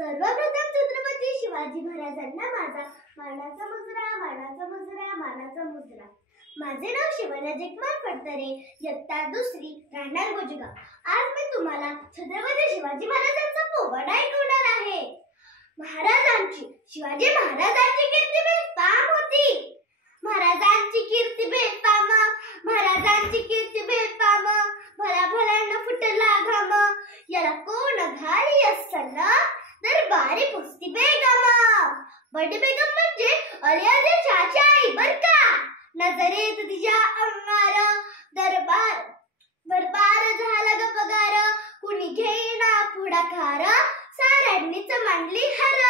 सर्वप्रथम छत्रपती शिवाजी महाराजांना माझा मानाचा मुजरा, मानाचा मुजरा, मानाचा मुजरा. माझे नाव शिवण्या जगमाल फडतरे, इयत्ता दुसरी, राहणार गोजेगाव. आज मी तुम्हाला छत्रपती शिवाजी महाराजांचा पोवाडा ऐकवणार आहे. शिवाजी महाराजांची कीर्ती बेफाम होती. महाराजांची कीर्ती बेफाम, महाराजांची कीर्ती बेफाम. भला भल्यांना फुटला घाम, याला कोण घाली असताना दरबारी पुसती बेगम. बडी बेगम म्हणजे अलियाच्या आई बर का. नजरेत तिच्या अंगार दरबार झाला ग पगार. कुणी घेईना पुढाकार, साऱ्यांनीच मांडली हार.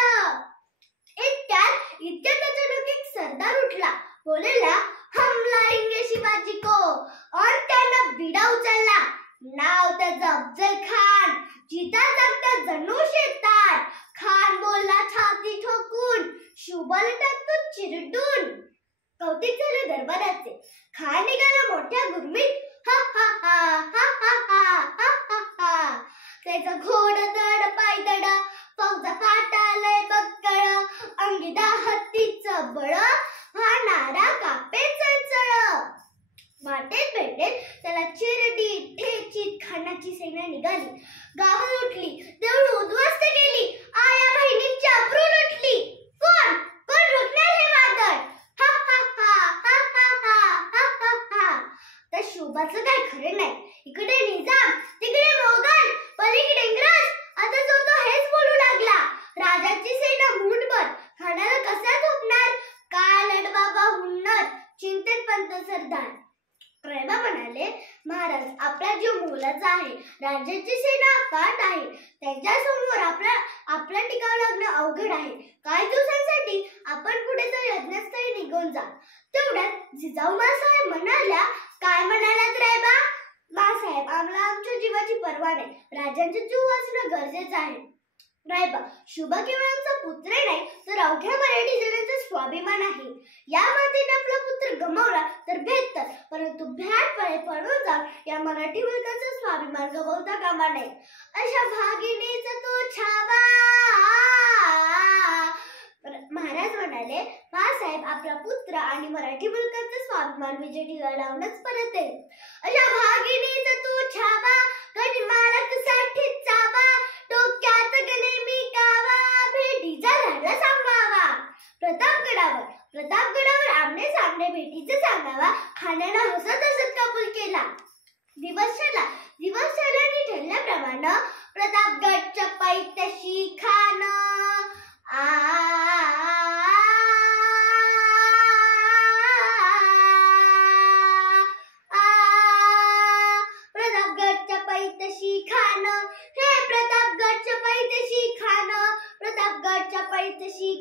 इतक्यात अचानक एक सरदार उठला, बोलला हम लाएंगे शिवाजी को. और त्यानं विडा उचलला. नाव त्याचं अफजल खान. जिता जागता जणू शेतार. खान बोलला छाती ठोकून, शुभल टाकतो चिरडून. कौतिक झाले दरबाराचे. खान निघाला मोठ्या गुरमीत. हा हा हा हा हा हा हा हा. त्याचा घोड दड पाय दड, फौजा काटालय बक्कळ. अंगी हत्तीचं बळ, हा नारा कापे चळचळ. वाटेत भेटेल त्याला चिरडी ठेचीत खानाची सेना निघाली. गाव उठली, देऊळ उद्ध्वस्त केली. आया बहिणींची अब्रू लुटली. कोण रोखणार हे वादळ. हा हा हा हा हा हा हा हा. त्या शुभाचं काय खरं नाही. इकडे निजाम, तिकडे मोगल, पलीकडे इंग्रज. आता जो तो हेच बोलू लागला. राजाची सेना मुठभर, खानाला कसा झोपणार. काय लढबाबा हुन्नर, चिंतेत पंत सरदार. प्रेमा म्हणाले, महाराज आपला जीव मोलाचा आहे. राज्याची सेना अफाट आहे. त्यांच्या समोर आपला टिकाव लागणं अवघड आहे. काही दिवसांसाठी आपण पुढे यज्ञस्थळी निघून जा. तेवढ्यात जिजाऊमासाहेब म्हणाल्या, काय म्हणालात रायबा. मासाहेब, आम्हाला आमच्या जीवाची पर्वा नाही. राजांचा जीव वाचणं गरजेचं आहे. रायबा, शुभा केवळ आमचा पुत्र नाही, तर अवघ्या मराठी जनाचा स्वाभिमान आहे. या मातेने आपला पुत्र गमावला तर बेहतर, परंतु भ्याटपणे पळून जाऊन या मराठी मुलकाचा स्वाभिमान गमावता कामा नये. अशा भागिनीचा तो छावा. महाराज म्हणाले, मासाहेब आपला पुत्र आणि मराठी मुलकाचा स्वाभिमान विजय लावूनच परत येईल. अशा भागिनीचा तो छावा, कधी मालक साठी चावा. डोक्यात गले मी कावा, भेटीचा झाला सांगावा. प्रतापगडावर आमने सामने भेटीचं सांगावा. खाण्याला हसत हसत कबूल केला. दिवस झाल्याने ठरल्याप्रमाणे प्रतापगडच्या पायथ्याशी खान. प्रतापगडच्या पायथ्याशी खान. प्रतापगडच्या पायथ्याशी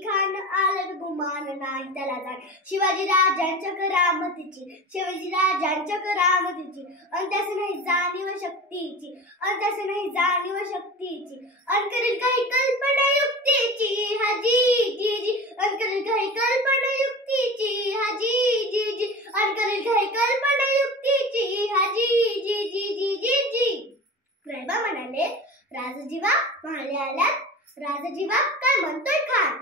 खान. आलं गुमान नाही त्याला जाण. शिवाजी राजांच्या करामतीची, शिवाजी राजांच्या करामतीची. अंत्यास नाही जाणीव शक्तीची, अंत्यास नाही जाणीव शक्तीची. अनकरील काही कल्पना युक्तीची. हाजी जी जी. अनकरील काही कल्पना युक्तीची. हाजी जी जी. अनकरील काही कल्पना युक्तीची. हाजी जी जी जी जी जी. प्रेमा म्हणाले, राजजीवा महाले आल्यात. राजजीवा काय म्हणतोय खान.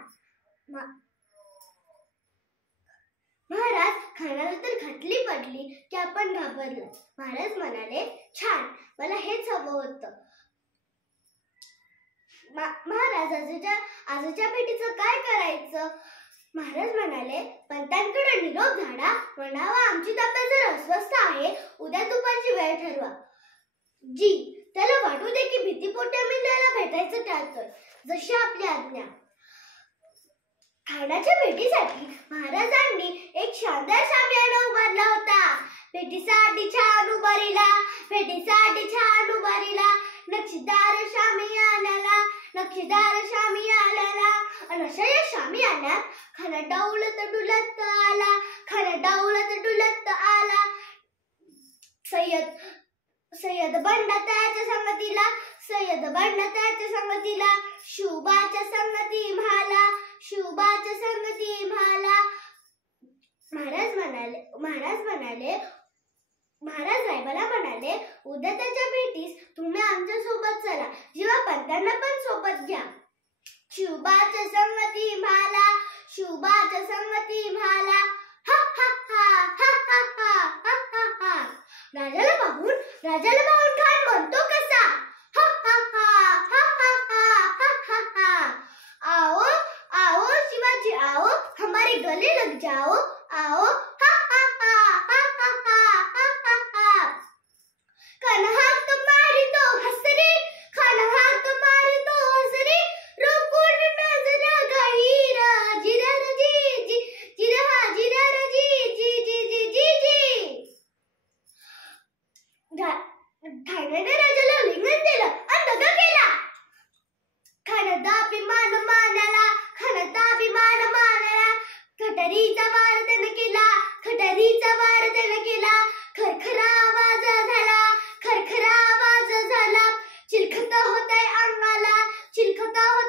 महाराज, खानाला तर खटली पडली की आपण घाबरलो. महाराज म्हणाले, छान, मला हेच हवं होतं. महाराज, आजच्या भेटीचं काय करायचं. महाराज म्हणाले, पंतांकडे निरोप धाडा. म्हणावा आमची तब्येत जर अस्वस्थ आहे, उद्या दुपारची वेळ ठरवा. जी, त्याला वाटू दे की भीतीपोटी आम्ही त्याला भेटायचं टाळतोय. जशी आपली आज्ञा. खानाच्या भेटीसाठी महाराजांनी एक शानदार शामियाना उभारला होता. भेटीसाठी छान उभारीला, भेटीसाठी छान उभारीला. नक्षीदार शामियानाला, नक्षीदार शामियानाला. आणि अशा या शामियान्यात खाना डौलत डुलत आला. खाना डौलत डुलत आला. सय्यद बंडा त्याच्या संगतीला. सय्यद बंडा त्याच्या संगतीला. शुभाच्या संगती म्हाला. शुभाच्या संगती म्हाला. महाराज रायबाला म्हणाले, उद्या त्याच्या भेटीस तुम्ही आमच्या सोबत चला. जेव्हा पंतांना पण सोबत घ्या. शुभाच संमती म्हाला, शुभाच संमती म्हाला. हा हा हा हा हा हा हा हा हा. राजाला पाहून खान म्हणतो कसा, हा हा हा हा हा हा हा हा. आओ आओ शिवाजी आओ, हमारे गले लग जाओ, आओ हा हा हा हा हा हा हा हा. खान हाक मारी तो हसरे, खान हाक मारी तो हसरे, रोकून नजर गाईरा, जिरर जी जी जिरहा जिरर जी जी जी जी जी जी. धायनाने राजाला लिंगण दिलं आणि दगा केला. खानाचा अभिमान मानाला, खानाचा अभिमान मानाला. खटारीचा वार त्यानं केला, खटारीचा वार त्यानं केला. खरखरा आवाज झाला, खरखरा आवाज झाला. चिलखत होतंय अंगाला, चिलखत होत